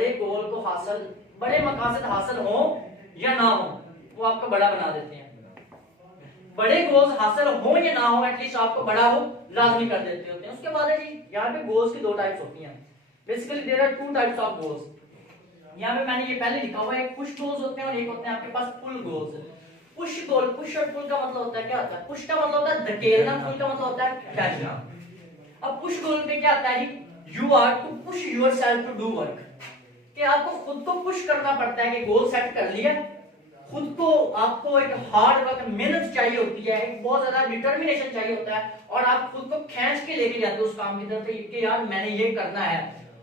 बड़े गोल को हासिल, बड़े मकासद हासिल हो या ना हो, वो आपको बड़ा बना देते हैं। बड़े गोल्स हासिल हो या ना हो, एटलीस्ट आपको बड़ा हो लाजमी कर देते होते हैं। उसके बाद है जी यहाँ पे गोल्स की दो टाइप्स होती हैं। Basically there are two types of goals. यहाँ पे मैंने ये पहले लिखा हुआ है, एक पुश गोल्स होते हैं और एक होते हैं आपके पास पुल गोल्स। पुश गोल, पुश और पुल का मतलब होता है, क्या होता है? पुश का मतलब होता है धकेलना, पुल का मतलब होता है खींचना। अब पुश गोल पे क्या आता है? You are to push yourself to do work, कि आपको खुद को पुश करना पड़ता है कि गोल सेट कर लिया, खुद को आपको एक हार्ड वर्क, मेहनत चाहिए होती है, एक बहुत ज्यादा डिटर्मिनेशन चाहिए होता है, और आप खुद को खींच के लेके जाते हो उस काम की तरफ कि यार मैंने ये करना है।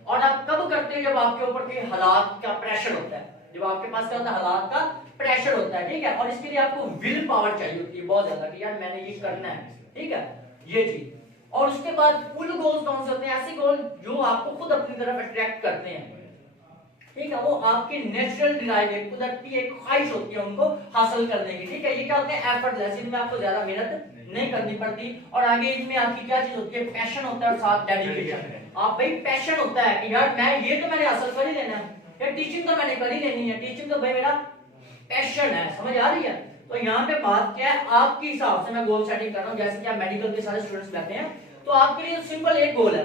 और आप कब करते हो? जब आपके ऊपर कोई हालात का प्रेशर होता है, जब आपके पास क्या होता है? हालात का प्रेशर होता है, ठीक है। और इसके लिए आपको विल पावर चाहिए होती है बहुत ज्यादा कि यार मैंने ये करना है, ठीक है, ये चीज। और उसके बाद पुल गोल्स कौन से होते हैं? ऐसे गोल जो आपको खुद अपनी तरफ अट्रैक्ट करते हैं, ठीक है, वो आपके नेचुरल डिराइव है, कुदरती एक ख्वाहिश होती है उनको हासिल करने की, ठीक है। ये क्या होते हैं? एफर्टलेस, इनमें आपको ज्यादा मेहनत नहीं करनी पड़ती। और आगे इसमें आपकी क्या चीज होती है? पैशन होता है और साथ डेडिकेशन। आप भाई पैशन होता है कि यार मैं ये तो मैंने हासिल कर ही लेना है, यार टीचिंग तो मैंने कर ही लेनी है, टीचिंग तो भाई मेरा पैशन है, समझ आ रही है? तो यहाँ पे बात क्या है? आपके हिसाब से मैं गोल सेटिंग कर रहा हूँ। जैसे कि आप मेडिकल के सारे स्टूडेंट्स बैठे हैं, तो आपके लिए सिंपल एक गोल है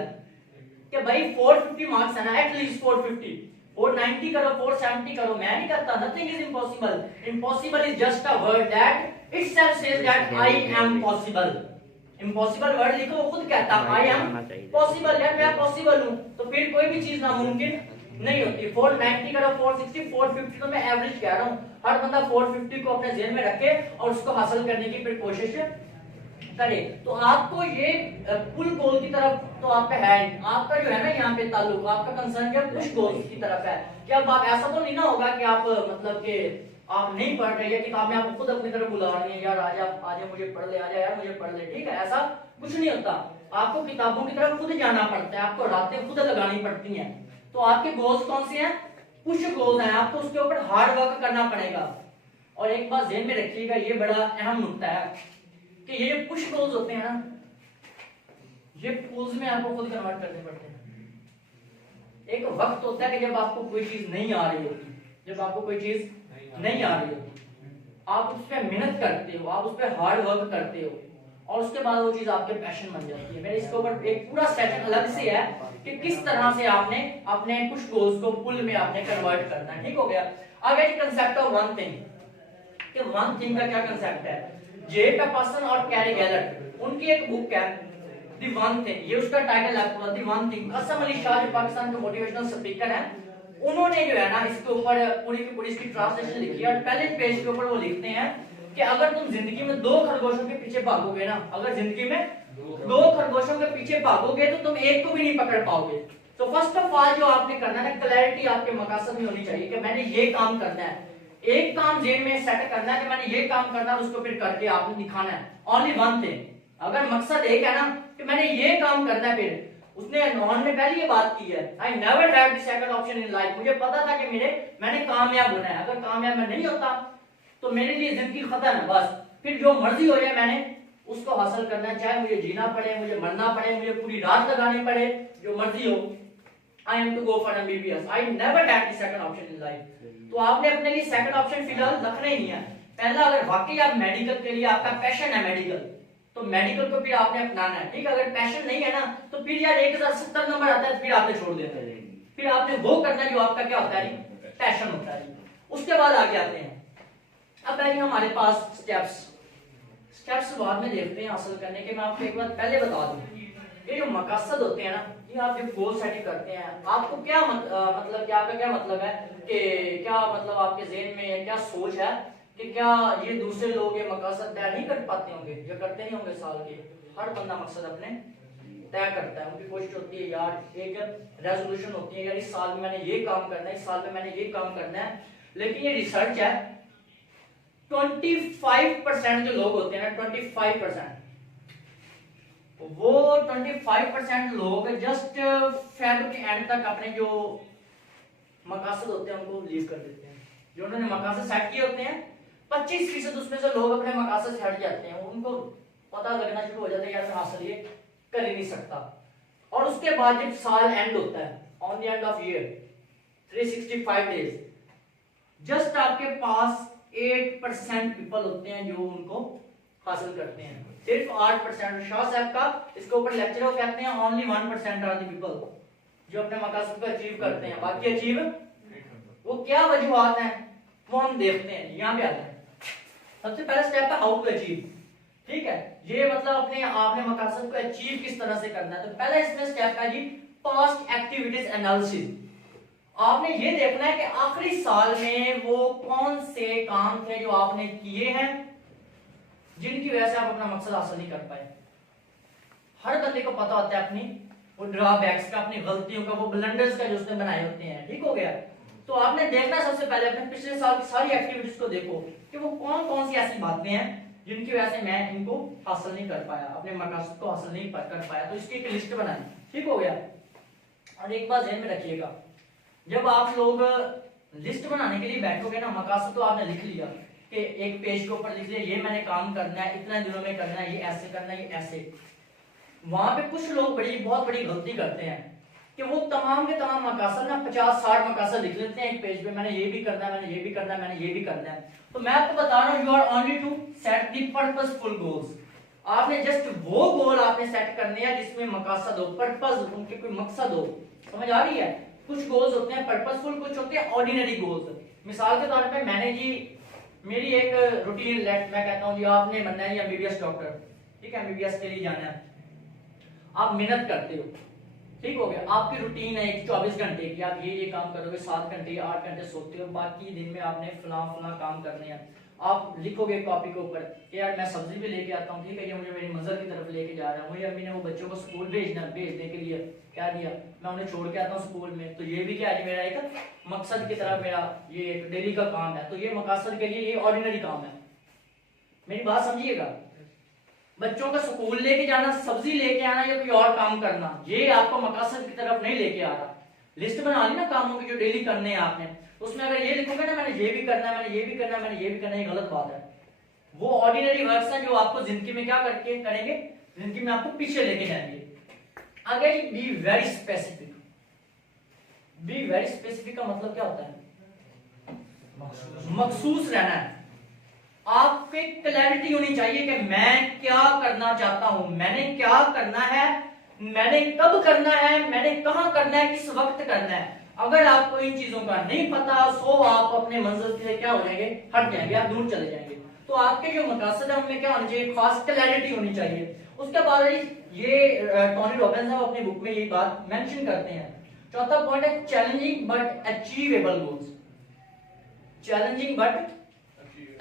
कि भाई 450 मार्क्स है ना, एटलीस्ट 450, 490 करो, 470 करो, मैं नहीं करता। Nothing is impossible, impossible is just a word that itself says that I am possible. Impossible word लिखो, वो खुद कहता है आई एम पॉसिबल, यार मैं पॉसिबल हूं। तो फिर कोई भी चीज नामुमकिन नहीं होती। 490 करो, 460, 450, तो मैं एवरेज कह रहा हूं। हर बंदा 450 को अपने जेहन में रखे और उसको हासिल करने की फिर कोशिश करे। तो आपको ये पुल गोल की तरफ तो आपका है, आपका जो है ना यहाँ पे ताल्लुक, आपका कंसर्न क्या पुश गोल की तरफ है। कि अब आप ऐसा तो नहीं ना होगा कि आप मतलब कि आप नहीं पढ़ रहे, या किताबें आपको खुद अपनी तरफ बुला रही हैं, यार आजा आजा मुझे पढ़ ले, आजा यार मुझे पढ़ ले, ठीक है, ऐसा कुछ नहीं होता। आपको किताबों की तरफ खुद जाना पड़ता है, आपको रातें खुद लगानी पड़ती हैं। तो आपके गोल्स कौन से हैं? पुश गोल्स हैं, आपको उसके ऊपर हार्ड वर्क करना पड़ेगा। और एक बात ध्यान में रखिएगा, ये बड़ा अहम मुद्दा है कि ये जो पुश गोल्स होते हैं ना, ये पुल्स में आपको खुद कन्वर्ट करने पड़ते हैं। एक वक्त होता है कि जब आपको कोई चीज नहीं आ रही होती, जब आपको कोई चीज नहीं आ रही होती, आप उस पर मेहनत करते हो, आप उस पर हार्ड वर्क करते हो, और उसके बाद वो चीज आपके पैशन बन जाती है। मेरे इसके ऊपर एक पूरा सेशन अलग से है कि किस तरह से आपने अपने पुश गोल्स को पुल में आपने कन्वर्ट करना है, ठीक हो गया। आगे कंसेप्ट ऑफ वन थिंग, कि वन थिंग का क्या कंसेप्ट है? जे टपासन और कैरी गैलट, उनकी एक बुक है द वन थिंग, ये उसका टाइटल है पूरा द वन थिंग। कसम अली शाह जो पाकिस्तान के मोटिवेशनल स्पीकर हैं, उन्होंने जो है ना इसके ऊपर पूरी की पूरी इसकी ट्रांसलेशन लिखी है। और पहले पेज के ऊपर वो लिखते हैं कि अगर तुम जिंदगी में 2 खरगोशों के पीछे भागोगे ना, अगर जिंदगी में 2 खरगोशों के पीछे भागोगे तो तुम एक को भी नहीं पकड़ पाओगे। तो फर्स्ट ऑफ ऑल जो आपने करना है ना, क्लैरिटी आपके मकसद में होनी चाहिए कि मैंने ये काम करना है। एक काम जेन में सेट करना है कि मैंने ये काम करना है, उसको फिर करके आपने दिखाना है। Only one thing. अगर मकसद एक है ना कि मैंने ये काम करना है, फिर उसने नॉन ने पहले ये बात की है, आई never had the second option in life. मुझे पता था कि मैंने कामयाब होना है, अगर कामयाब मैं नहीं होता तो मेरे लिए जिंदगी खत्म है बस। फिर जो मर्जी हो जाए मैंने उसको हासिल करना है, चाहे मुझे जीना पड़े, मुझे मरना पड़े, मुझे पूरी रात लगानी पड़े, जो मर्जी हो। I am to go for MBBS, I never had the second option in life. तो आपने अपने लिए सेकंड ऑप्शन फिलहाल रखना ही नहीं है। पहला, अगर वाकई आप मेडिकल के लिए आपका पैशन है मेडिकल, तो मेडिकल को फिर आपने अपनाना है, ठीक है। अगर पैशन नहीं है ना तो फिर यार 1070 नंबर आता है, फिर आपने छोड़ देना है। फिर आपने वो करना है जो आपका क्या होता है, पैशन होता है। उसके बाद आगे आते हैं। अब पहले हमारे पास स्टेप्स बाद में देखते हैं हासिल करने के। मैं आपको एक बात पहले बता दूं, ये जो मकसद होते हैं ना, ये आप जब गोल सेटिंग करते हैं, आपको क्या मतलब कि आपका क्या मतलब है कि क्या मतलब आपके ज़हन में क्या सोच है कि क्या ये दूसरे लोग ये मकसद तय नहीं कर पाते होंगे, जो करते नहीं होंगे साल के। हर बंदा मकसद अपने तय करता है, उनकी कोशिश होती है यार एक रेजोल्यूशन होती है, यार इस साल में मैंने ये काम करना है, इस साल में मैंने ये काम करना है। लेकिन ये रिसर्च है 25% जो लोग होते हैं ना, 25%, वो 25% लोग जस्ट फेब के एंड तक अपने जो मकसद होते हैं उनको लीव कर देते हैं। जो उन्होंने मकसद सेट किए होते हैं 25% उसमें से लोग अपने मकसद से हट जाते हैं। उनको पता लगना शुरू हो जाता है यार मैं हासिल ये कर ही नहीं सकता। और उसके बाद जब साल एंड होता है, on the end of year 365 days. Just आपके पास 8% पीपल होते हैं जो उनको हासिल करते हैं, सिर्फ 8%। शाह साहब का इसके ऊपर लेक्चर वो कहते हैं ओनली 1% आर द पीपल जो अपने मकासद को अचीव करते हैं, बाकी अचीव वो क्या वजूहात हैं वो हम देखते हैं। यहाँ पे आते हैं, सबसे पहला स्टेप है हाउ टू अचीव। ठीक है, ये मतलब अपने आपने मकासद को अचीव किस तरह से करना है। तो पहला इसमें स्टेप है जी पास्ट एक्टिविटीज एनालिसिस। आपने ये देखना है कि आखिरी साल में वो कौन से काम थे जो आपने किए हैं जिनकी वजह से आप अपना मकसद हासिल नहीं कर पाए। हर बंदे को पता होता है अपनी वो ड्रॉबैक्स का, अपनी गलतियों का, वो ब्लंडर्स का जो उसने बनाए होते हैं। ठीक हो गया, तो आपने देखना सबसे पहले अपने पिछले साल की सारी एक्टिविटीज को देखो कि वो कौन कौन सी ऐसी बातें हैं जिनकी वजह से मैं इनको हासिल नहीं कर पाया, अपने मकसद को हासिल नहीं कर पाया। तो इसकी एक लिस्ट बनाई। ठीक हो गया, और एक बात ध्यान में रखिएगा, जब आप लोग लिस्ट बनाने के लिए बैठोगे ना, मकसद तो आपने लिख लिया कि एक पेज के ऊपर लिख लिया ये मैंने काम करना है, इतने दिनों में करना है, ये ऐसे करना है, ये ऐसे। वहां पे कुछ लोग बहुत बड़ी गलती करते हैं कि वो तमाम के तमाम मकसद ना 50-60 मकसद लिख लेते हैं एक पेज पे, मैंने ये भी करना है, मैंने ये भी करना है, मैंने ये भी करना है। तो मैं आपको बता रहा हूं, you are only to set the purposeful goals. आपने जस्ट वो गोल आपने सेट करने हैं जिसमें मकसद हो, पर्पस, उनके कोई मकसद हो। समझ आ रही है? कुछ गोल्स होते हैं पर्पसफुल, कुछ होते हैं ऑर्डिनरी गोल्स। मिसाल के तौर पे मैंने जी मेरी एक रूटीन लेट, मैं कहता हूं जी आपने बनना है एमबीबीएस डॉक्टर। ठीक है, एमबीबीएस के लिए जाना है, आप मेहनत करते हो। ठीक हो गया, आपकी रूटीन है 24 घंटे की, आप ये काम करोगे, 7 घंटे 8 घंटे सोते हो, बाकी दिन में आपने फला काम करने हैं। आप लिखोगे कॉपी के ऊपर कि यार मैं सब्जी भी लेके आता हूँ, ठीक है, ये मुझे मेरी मंजिल की तरफ लेके जा रहा है, मुझे अम्मी ने वो बच्चों को स्कूल भेजने के लिए क्या दिया, मैं उन्हें छोड़ के आता हूँ स्कूल में। तो ये भी क्या है, मेरा एक मकसद की तरफ मेरा ये एक डेली का काम है। तो ये मकसद के लिए ये ऑर्डिनरी काम है। मेरी बात समझिएगा, बच्चों का स्कूल लेके जाना, सब्जी लेके आना या कोई और काम करना, ये आपको मकसद की तरफ नहीं लेके आ रहा। लिस्ट बना ली ना कामों की जो डेली करने हैं आपने, उसमें अगर ये लिखोगे ना मैंने ये भी करना है, मैंने ये भी करना है, मैंने ये भी करना है, ये गलत बात है। वो ऑर्डिनरी वर्क्स हैं जो आपको जिंदगी में क्या करके करेंगे, जिंदगी में आपको पीछे लेके जाएंगे। आगे be very specific. Be very specific का मतलब क्या होता है, मखसूस रहना है। आपको एक क्लैरिटी होनी चाहिए कि मैं क्या करना चाहता हूं, मैंने क्या करना है, मैंने कब करना है, मैंने कहां करना है, किस वक्त करना है। अगर आपको इन चीजों का नहीं पता तो आप अपने मंजिल से क्या हो जाएंगे, हट जाएंगे, आप दूर चले जाएंगे। तो आपके जो मकसद है उनमें क्या होना चाहिए, खास क्लैरिटी होनी चाहिए। उसके बाद ये टोनी रॉबिन्स है अपनी बुक में यही बात मेंशन करते हैं। चौथा पॉइंट है challenging but achievable goals. Challenging but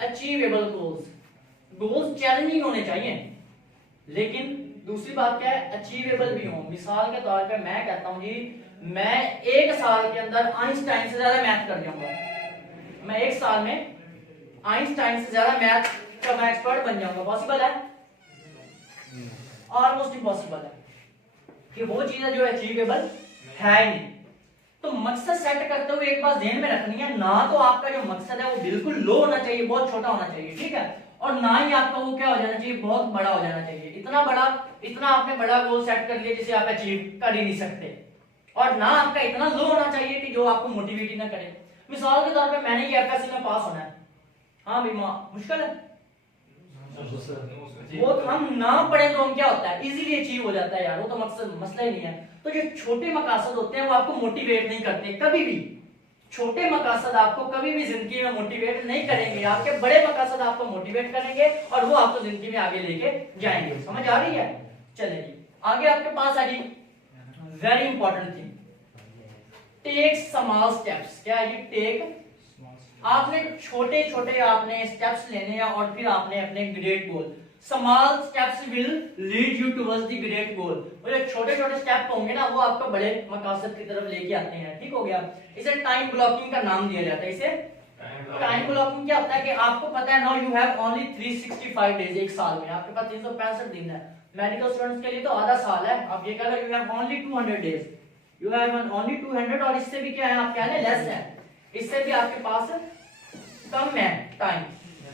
achievable goals. Goals challenging होने चाहिए, लेकिन दूसरी बात क्या है, अचीवेबल भी हो। मिसाल के तौर पे मैं कहता हूं जी मैं 1 साल के अंदर आइंस्टाइन से ज्यादा मैथ कर जाऊंगा। मैं 1 साल में आइंस्टाइन से ज्यादा मैथ का मैं एक्सपर्ट बन जाऊंगा। पॉसिबल है? ऑलमोस्ट इम्पॉसिबल है कि वो चीजें जो अचीवेबल है नहीं। तो मकसद सेट करते हुए एक बात ध्यान में रखनी है, ना तो आपका जो मकसद है वो बिल्कुल लो होना चाहिए, बहुत छोटा होना चाहिए, ठीक है, और ना ही आपका वो क्या हो जाना चाहिए, बहुत बड़ा हो जाना चाहिए। इतना आपने बड़ा गोल सेट कर लिया जिसे आप अचीव कर ही नहीं सकते, और ना आपका इतना लो होना चाहिए कि जो आपको मोटिवेट ही ना करे। मिसाल के तौर पे मैंने ये एफएससी में पास होना है, हाँ भी मुश्किल है, वो हम ना पढ़े तो हम क्या होता है, इजीली अचीव हो जाता है यार, वो तो मकसद मसला ही नहीं है। तो जो छोटे मकसद होते हैं वो आपको मोटिवेट नहीं करते कभी भी। छोटे मकसद आपको कभी भी जिंदगी में मोटिवेट नहीं करेंगे, आपके बड़े मकसद आपको मोटिवेट करेंगे और वो आपको जिंदगी में आगे लेके जाएंगे। समझ आ रही है? चलिए आगे आपके पास आ गई very important thing, take small steps. क्या है ये? टेक, आपने छोटे छोटे आपने स्टेप्स लेने हैं और फिर आपने अपने great goal, small steps will lead you towards the great goal. वो जो छोटे छोटे स्टेप होंगे ना वो आपको बड़े मकसद की तरफ लेके आते हैं। ठीक हो गया, इसे टाइम ब्लॉकिंग का नाम दिया जाता है। इसे टाइम ब्लॉकिंग क्या होता है कि आपको पता है now you have only 365 days, एक साल में आपके पास 365 दिन है। मेडिकल स्टूडेंट्स के लिए तो आधा साल है, आप ये कह लो you have only 200 days, you have only 200, और इससे भी क्या है आप क्या है लेस है, इससे भी आपके पास कम है टाइम।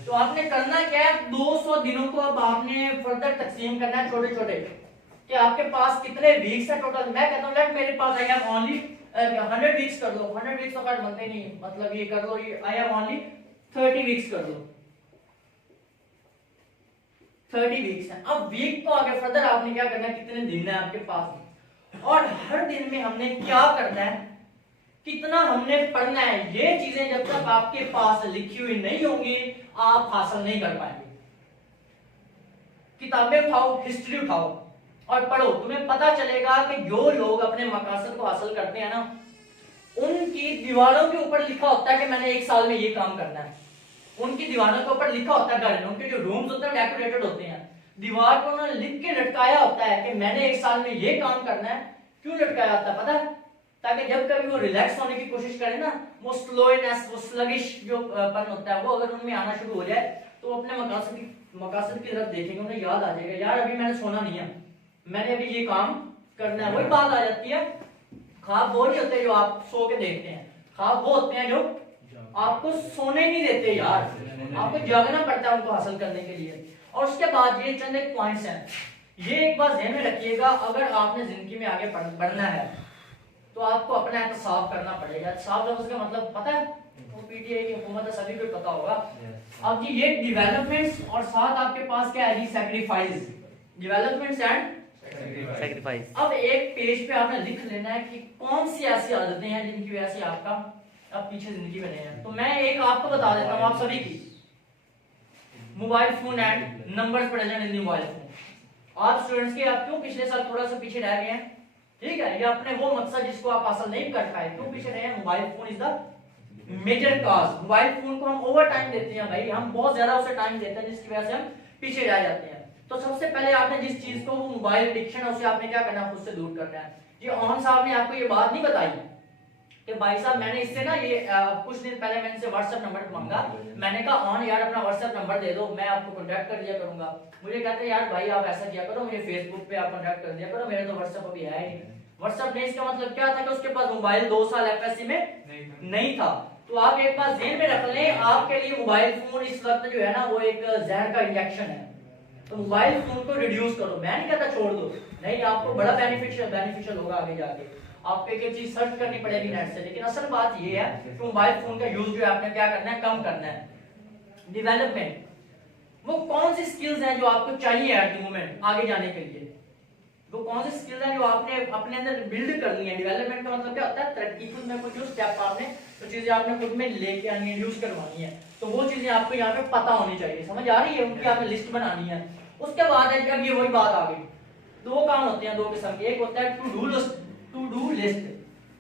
तो आपने करना क्या है, 200 दिनों को अब आपने फर्दर तकसीम करना है छोटे छोटे, कि आपके पास कितने वीक्स है टोटल। मैं कहता हूं मेरे पास आई हैव ओनली 100 वीक्स कर लो, 100 वीक्स तो कार्ड बनते नहीं, मतलब ये कर लो, ये आई हैव ओनली 30 वीक्स कर लो, 30 वीक्स है। अब वीक को आगे फर्दर आपने क्या करना है, कितने दिन है आपके पास, और हर दिन में हमने क्या करना है, कितना हमने पढ़ना है। ये चीजें जब तक आपके पास लिखी हुई नहीं होंगी आप हासिल नहीं कर पाएंगे। किताबें उठाओ, हिस्ट्री उठाओ और पढ़ो, तुम्हें पता चलेगा कि जो लोग अपने मकासद को हासिल करते हैं ना, उनकी दीवारों के ऊपर लिखा होता है कि मैंने 1 साल में ये काम करना है। उनकी दीवारों के ऊपर लिखा होता है, घर में उनके जो रूम्स होते हैं डेकोरेटेड होते हैं, दीवार पर उन्होंने लिख के लटकाया होता है कि मैंने 1 साल में ये काम करना है। क्यों लटकाया होता है पता है? ताकि जब कभी वो रिलैक्स होने की कोशिश करे ना, वो स्लोनेस, वो स्लगिश जो पन होता है, वो अगर उनमें आना शुरू हो जाए तो अपने मकासद की तरफ देखेंगे, उन्हें याद आ जाएगा यार अभी मैंने सोना नहीं है, मैंने अभी ये काम करना है। वही बात आ जाती है, ख्वाब वो नहीं होते जो आप सो के देखते हैं, ख्वाब वो होते हैं जो आपको सोने नहीं देते यार, आपको जागना पड़ता है उनको हासिल करने के लिए। और उसके बाद ये चंद एक पॉइंट्स हैं, ये एक बात ध्यान में रखिएगा, अगर आपने जिंदगी में आगे बढ़ना है तो आपको अपना एहतसाब करना पड़ेगा। एहतसाब लफ्ज़ का मतलब पता है, वो पीटीआई की हुकूमत है, सभी को पता होगा। अब जी ये डेवलपमेंट्स और साथ आपके पास क्या है जी, सैक्रिफाइस, डेवलपमेंट्स एंड सैक्रिफाइस। अब एक पेज पे आपने लिख लेना है कि कौन सी ऐसी आदतें हैं जिनकी वजह से आपका अब पीछे जिंदगी में नहीं है। तो मैं एक आपको बता देता हूँ, आप सभी की, mobile phone and numbers present in mobile phone. आप स्टूडेंट्स के आप क्यों पिछले साल थोड़ा सा पीछे रह गए हैं, ठीक है, ये अपने वो मकसद जिसको आप हासिल नहीं कर पाए, क्यों पीछे रहे हैं? Mobile phone is the major cause. Mobile phone को हम ओवर टाइम देते हैं भाई, हम बहुत ज्यादा उसे टाइम देते हैं जिसकी वजह से हम पीछे रह जाते हैं। तो सबसे पहले आपने जिस चीज को वो मोबाइल एडिक्शन है उसे आपने क्या करना है, खुद से दूर करना है। ये ऑन साहब ने आपको ये बात नहीं बताई कि भाई साहब मैंने इससे ना ये कुछ दिन पहले मैंने इनसे व्हाट्सएप नंबर मांगा, मैंने कहा ऑन यार अपना व्हाट्सएप नंबर दे दो, मैं आपको कांटेक्ट कर दिया करूंगा। मुझे कहते हैं यार भाई आप ऐसा किया करो, मुझे फेसबुक पे आप कांटेक्ट कर दिया करो, मेरे तो व्हाट्सएप अभी है ही नहीं। व्हाट्सएप नहीं, इसका मतलब क्या था कि उसके पास मोबाइल 2 साल एफएससी में नहीं था। तो आप एक बात ध्यान में रख लें, आपके लिए मोबाइल फोन इस वक्त जो है ना वो एक जहर का इंजेक्शन है। तो मोबाइल फोन को रिड्यूस करो, मैं नहीं कहता छोड़ दो, नहीं, आपको बड़ा बेनिफिशियल होगा आगे जाके, आपको एक चीज सर्च करनी पड़ेगी नेट से। लेकिन असल बात ये है कि मोबाइल फोन का यूज जो है आपने क्या करना है, कम करना है। डेवलपमेंट, वो कौन सी स्किल्स हैं जो आपको चाहिए एट द मोमेंट आगे जाने के लिए, वो कौन सी स्किल्स हैं जो आपने अपने अंदर बिल्ड करनी है। डेवलपमेंट का मतलब क्या होता है, तरक्की, खुद में कुछ स्टेप आपने तो चीजें आपने खुद में लेके आनी है, यूज करवानी है, तो वो चीजें आपको यहाँ पे पता होनी चाहिए, समझ आ रही है, उनकी आपने लिस्ट बनानी है। उसके बाद है जब ये वही बात आ गई, दो काम होते हैं, दो किस्म के, एक होता है टू डू लिस्ट,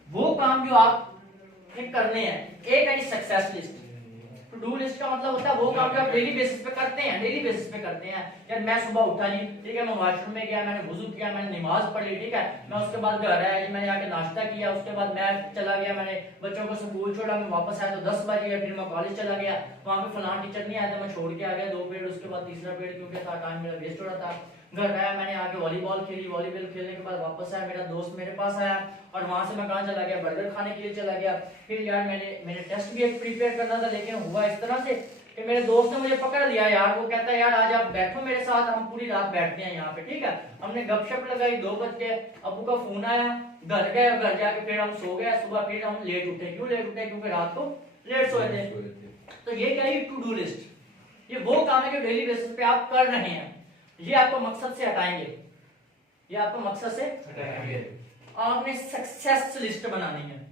वो काम जो आप करने हैं, एक है success list. To do list का मतलब होता है वो काम जो आप डेली बेसिस पे करते हैं, डेली बेसिस पे करते हैं। यार मैं सुबह उठा जी, ठीक है, मैं वॉशरूम में गया, मैंने वुजू किया, मैंने नमाज पढ़ी, ठीक है, मैं उसके बाद घर आया जी, मैंने आके नाश्ता किया, उसके बाद मैं चला गया, मैंने बच्चों को स्कूल छोड़ा, मैं वापस आया तो 10 बजे, फिर मैं कॉलेज चला गया, वहां पे फलाना टीचर नहीं आया था, मैं छोड़ के आ गया 2 पीरियड, उसके बाद तीसरा पीरियड क्योंकि था टाइम मेरा वेस्ट हो रहा था, घर आया, मैंने आके वॉलीबॉल खेली, वॉलीबॉल खेलने के बाद वापस आया, मेरा दोस्त मेरे पास आया और वहां से मैं कहां चला गया, बर्गर खाने के लिए चला गया। फिर यार मैंने टेस्ट भी एक प्रिपेयर करना था, लेकिन हुआ इस तरह से कि मेरे दोस्त ने मुझे पकड़ लिया यार, वो कहता है यार आज आप बैठो मेरे साथ, हम पूरी रात बैठते हैं यहाँ पे, ठीक है। हमने गपशप लगाई, 2 बज गए, अबू का फोन आया, घर गए, घर जाके फिर हम सो गए, सुबह फिर हम लेट उठे। क्यों लेट उठे? क्योंकि रात को लेट सोए थे। तो ये क्या है, टू डू लिस्ट, ये वो काम है जो डेली बेसिस पे आप कर रहे हैं, ये आपको मकसद से हटाएंगे, ये आपको मकसद से हटाएंगे। आपने सक्सेस लिस्ट बनानी है,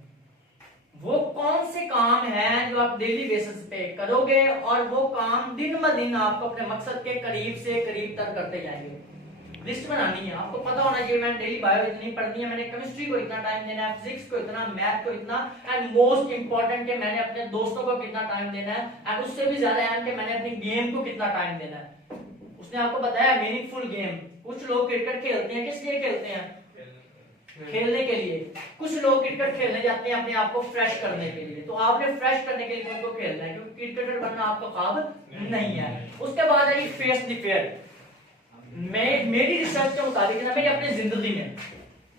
वो कौन से काम हैं जो आप डेली बेसिस पे करोगे और वो काम दिन ब दिन आपको अपने मकसद के करीब से करीब तक करते जाएंगे। लिस्ट बनानी है, आपको पता होना चाहिए मैंने डेली बायो इतनी पढ़नी है, मैंने केमिस्ट्री को इतना टाइम देना है, फिजिक्स को इतना, मैथ को इतना, एंड मोस्ट इंपॉर्टेंट है मैंने अपने दोस्तों को कितना टाइम देना है, एंड उससे भी ज्यादा है कि मैंने अपनी गेम को कितना टाइम देना है। उसने आपको बताया मीनिंगफुल गेम, कुछ लोग क्रिकेट खेलते हैं, किस लिए खेलते हैं? खेलने के लिए। कुछ लोग क्रिकेट खेलने जाते हैं अपने आप को फ्रेश करने के लिए, तो आपने फ्रेश करने के लिए उनको खेलना है, क्योंकि क्रिकेटर बनना आपका ख्वाब नहीं है। उसके बाद है फेस द फेयर। मेरी रिसर्च के मुताबिक ना, मेरी अपनी जिंदगी में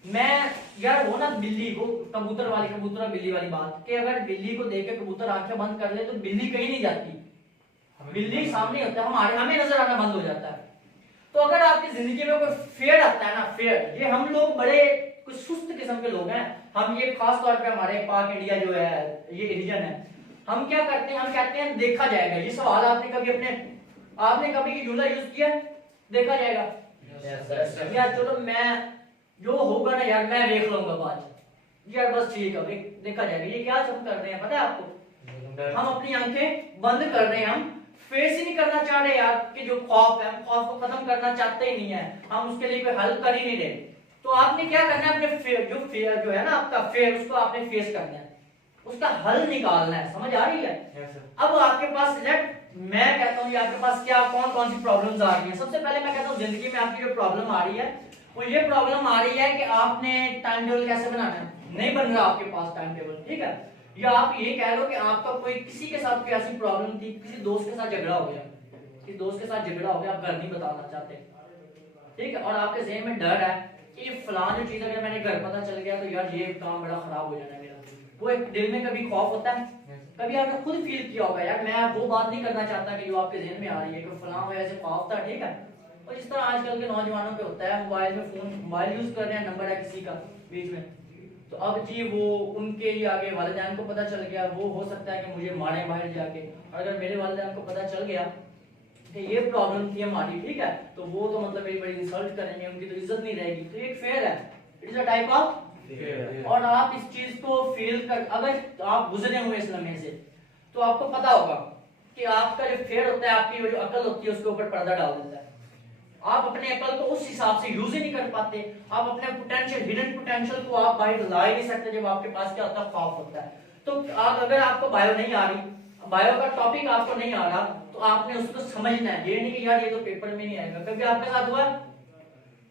मैं यार वो ना बिल्ली, वो कबूतर वाली, कबूतर और बिल्ली वाली बात, कि अगर बिल्ली को देख के कबूतर आंखें बंद कर ले तो बिल्ली कहीं नहीं जाती, बिल्ली सामने होता है, हमें नजर आना बंद हो जाता है। तो अगर आपकी जिंदगी में कोई फेयर आता है ना, फेयर, ये हम लोग बड़े कुछ सुस्त किस्म के लोग हैं, हम ये खास तौर पे हमारे पाक इंडिया जो है ये रीजन है, हम क्या करते हैं, हम कहते हैं देखा जाएगा। ये सवाल आपने कभी ये जुमला यूज किया देखा जाएगा? यार चलो मैं जो होगा ना यार मैं देख लूंगा बाद यार, बस ठीक है देखा जाएगा। ये क्या सब कर रहे हैं पता है आपको? हम अपनी आंखें बंद कर रहे हैं, हम फेस ही नहीं करना चाह रहे यार कि जो खौफ है हम खौफ को खत्म करना चाहते ही नहीं है, हम उसके लिए कोई हल कर ही नहीं रहे। तो आपने क्या करना है, अपने फेयर जो है ना आपका फेयर, उसको आपने फेस करना है, उसका हल निकालना है। समझ आ रही है? अब आपके पास मैं कहता हूँ आपके पास क्या कौन कौन सी प्रॉब्लम्स आ रही है। सबसे पहले मैं कहता हूँ जिंदगी में आपकी जो प्रॉब्लम आ रही है वो ये प्रॉब्लम आ रही है कि आपने टाइम टेबल कैसे बनाना है, नहीं बन रहा आपके पास टाइम टेबल, ठीक है? या आप ये कह लो कि आपका कोई किसी के साथ कोई ऐसी प्रॉब्लम थी, किसी दोस्त के साथ झगड़ा हो गया, किसी दोस्त के साथ झगड़ा हो गया, आप घर नहीं बताना चाहते, ठीक है? और आपके ज़हन में डर है कि फलां जो चीज अगर मैंने घर पता चल गया तो यार ये काम बड़ा खराब हो जाना है मेरा। वो एक दिल में कभी खौफ होता है, कभी आपने खुद फील किया होगा यार मैं वो बात नहीं करना चाहता कि जो आपके ज़हन में आ रही है कि फलां वजह से खौफ था, ठीक है? और इस तरह आजकल के नौजवानों पे होता है, मोबाइल यूज कर रहे हैं, नंबर है किसी का बीच में, तो अब जी वो उनके ही आगे वालिदैन को पता चल गया, वो हो सकता है कि मुझे मारे बाहर जाके, और अगर मेरे वालिदैन को पता चल गया कि ये प्रॉब्लम थी हमारी, ठीक है, तो वो तो मतलब मेरी बड़ी इंसल्ट करेंगे, उनकी तो इज्जत नहीं रहेगी। तो एक फेयर है, it is a type of fair. और आप इस चीज को फील कर, अगर आप गुजरे हुए इस लम्हे से तो आपको पता होगा कि आपका जो फेयर होता है, आपकी जो अकल होती है उसके ऊपर पर्दा डाल देता है। आप अपने अकल को उस हिसाब से यूज ही नहीं कर पाते, आप अपने पोटेंशियल हिडन पोटेंशियल को आप बाहर ला ही नहीं सकते जब आपके पास क्या होता है, खौफ होता है। तो आप अगर आपको बायो नहीं आ रही, बायो का टॉपिक आपको नहीं आ रहा, तो आपने उसको समझना है, ये नहीं कि यार ये तो पेपर में नहीं आएगा। कभी आपके साथ हुआ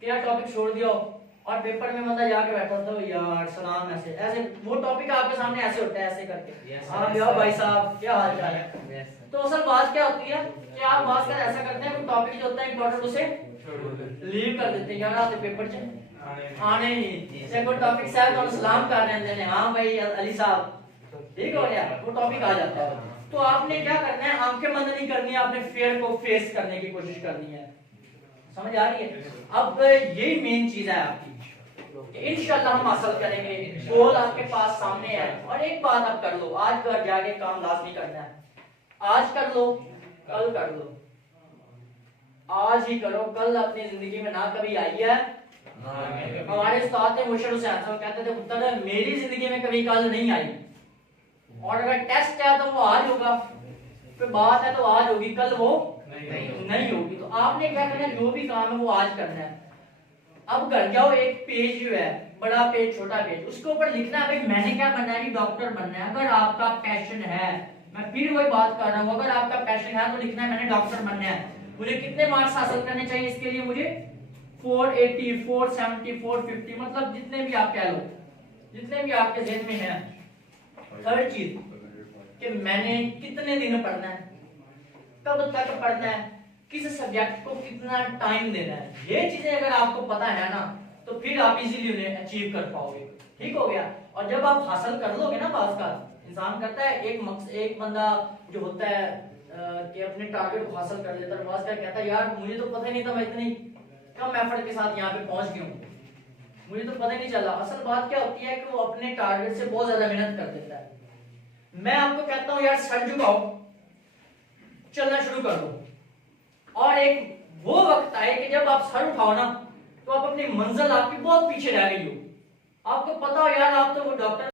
कि यार टॉपिक छोड़ दिया और पेपर में बंदा जाके बैठा था यार सलाम ऐसे ऐसे, वो टॉपिक आपके सामने ऐसे होता है ऐसे करके, आप यार भाई साहब क्या हाल चाल है। तो असल बात क्या होती है कि आप बात कर ऐसा करते हैं, टॉपिक जो होता है इंपॉर्टेंट उसे लीव कर देते हैं, यार आपके पेपर च आने नहीं से कोई टॉपिक साहब तो सलाम कर रहे हैं, हां भाई अली साहब ठीक हो गया, वो टॉपिक आ जाता है। तो आपने क्या करना है, आंखें बंद नहीं करनी है, आपने फेयर को फेस करने की कोशिश करनी है। समझ आ रही है? अब यही मेन चीज है आपकी, इंशाल्लाह हम हासिल करेंगे, गोल आपके पास सामने है। और एक बात आप कर लो, आज घर जाके काम लाजमी करना है, आज कर लो कल कर लो, आज ही करो, कल अपनी जिंदगी में ना कभी आई है। हमारे उस्ताद थे मुर्शिद हुसैन साहब कहते थे पुत्र मेरी जिंदगी में कभी कल नहीं आई, और अगर टेस्ट है तो वो आज होगा, फिर बात है तो आज होगी, कल वो नहीं होगी। तो आपने क्या करना है, जो भी काम है वो आज करना है। अब घर जाओ, एक पेज जो है, बड़ा पेज छोटा पेज, उसके ऊपर लिखना है भाई मैंने क्या बनना है, डॉक्टर बनना है। अगर आपका पैशन है, मैं फिर वही बात कर रहा हूँ, अगर आपका पैशन है तो लिखना है मैंने डॉक्टर बनना है। मुझे कितने मार्क्स हासिल करने चाहिए इसके लिए, मुझे 480 470 450, मतलब जितने भी आप कह लो, जितने भी आपके ज़हन में है। थर्ड चीज कि मैंने कितने दिन पढ़ना है, कब तक पढ़ना है, किस सब्जेक्ट को कितना टाइम देना है, ये चीजें अगर आपको पता है ना तो फिर आप इजीली उन्हें अचीव कर पाओगे। ठीक हो गया? और जब आप हासिल कर लोगे ना, बात का इंसान करता है एक बंदा जो होता है कि अपने टारगेट को हासिल कर लेता है, बात का कहता है यार मुझे तो पता ही नहीं था मैं इतनी कम एफर्ट के साथ यहाँ पे पहुंच गया हूँ, मुझे तो पता ही नहीं चला। असल बात क्या होती है कि वो अपने टारगेट से बहुत ज्यादा मेहनत कर देता है। मैं आपको कहता हूँ यार सर झुकाओ, चलना शुरू कर दो, और एक वो वक्त आए कि जब आप सर उठाओ ना तो आप अपनी मंजिल आपकी बहुत पीछे रह गई हो, आपको पता हो यार आप तो वो डॉक्टर